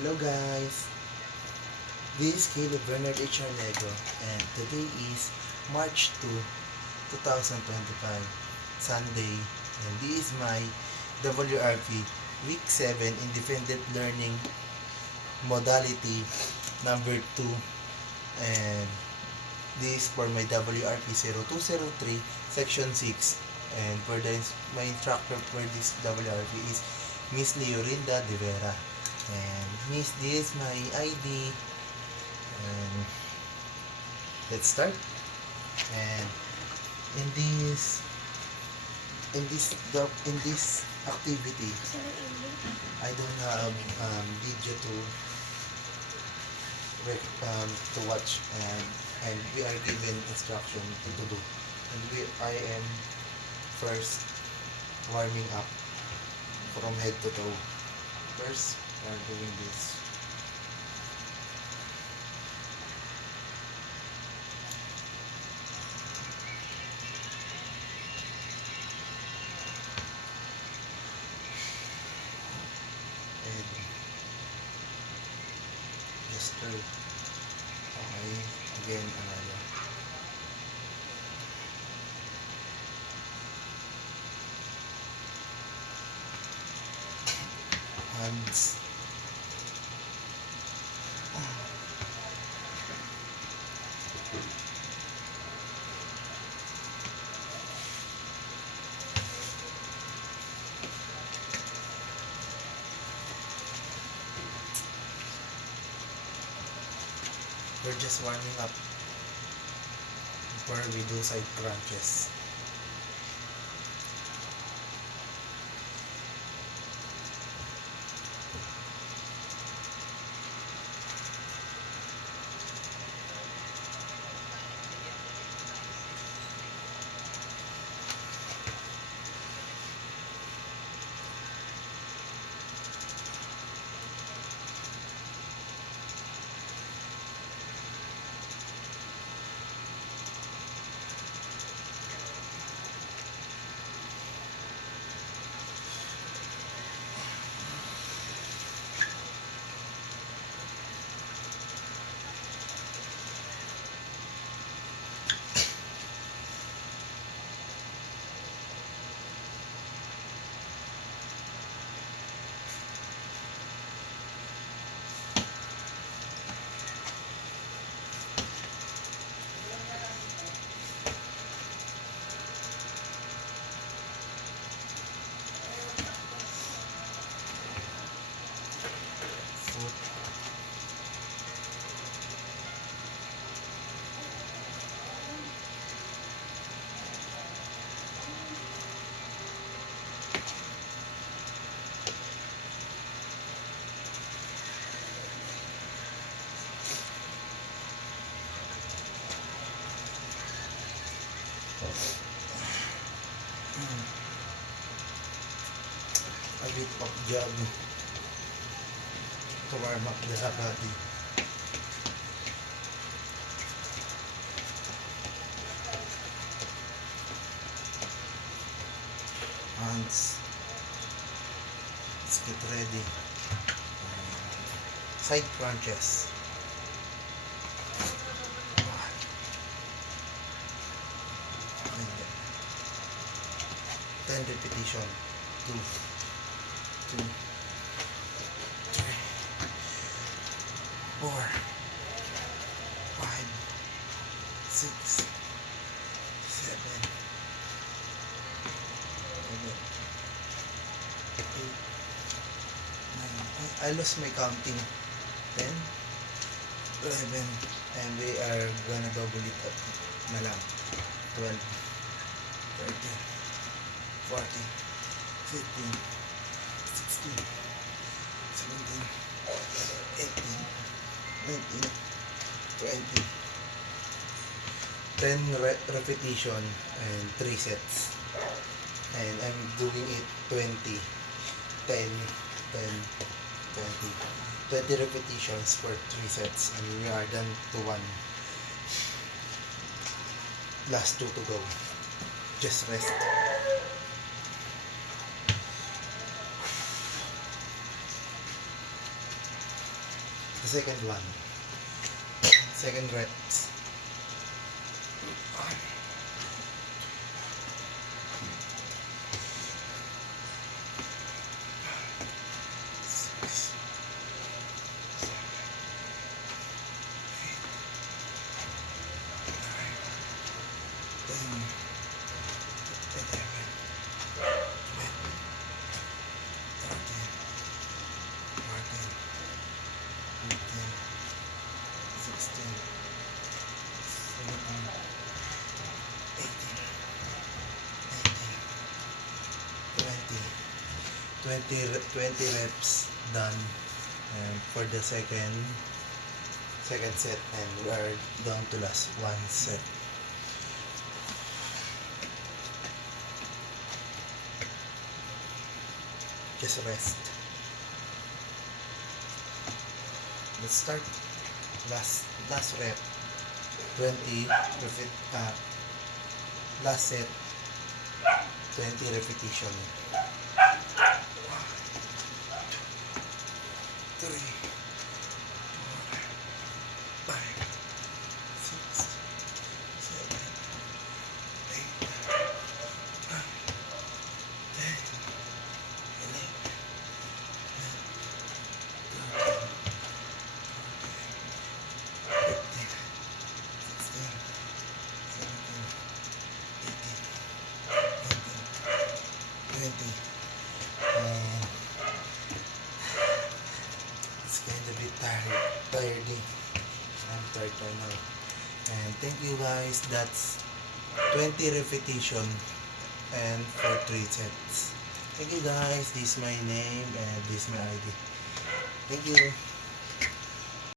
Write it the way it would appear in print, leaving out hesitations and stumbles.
Hello guys, this is Caleb Bernard H. Arlego and today is March 2, 2025, Sunday, and this is my WRP Week 7 Independent Learning Modality number 2, and this is for my WRP 0203 Section 6, and my instructor for this WRP is Miss Leorinda De Vera. And Miss, this is my ID, and let's start. And in this activity, I don't have video to watch, and we are given instruction to do, and I am first warming up from head to toe. First, we are doing this. And just third. Okay, again another. Hands. We're just warming up before we do side crunches. Foot. A bit of jog to warm up the body. Hands. Let's get ready. Side crunches. 10 repetition. 2, 3, 4, 5, 6, 7, 8, 9. I lost my counting. 10, 11, and we are gonna double it up na lang. 12, 13, 14, 15, 16, 17, 18, 19, 20. 10 repetition and 3 sets. And I'm doing it 20, 10, 10, 20. 20 repetitions for 3 sets, and we are done to 1. Last 2 to go. Just rest. The second one. Second reps. Six, 10, 11, 12, 13, 14, 15, 16, 17, 18, 19, 20 reps done, and for the second set, and we are down to last one set. Just rest. Let's start. Last rep. 20 repeat. Last set. 20 repetition. 3, 4, 5, 6, 7, 8, 9, 10, 11, 12, 13, 16, 17, 18, 19, 20. And it's kind of a bit tiring. I'm tired right now. And thank you guys. That's 20 repetition and for 3 sets. Thank you guys. This is my name and this is my ID. Thank you.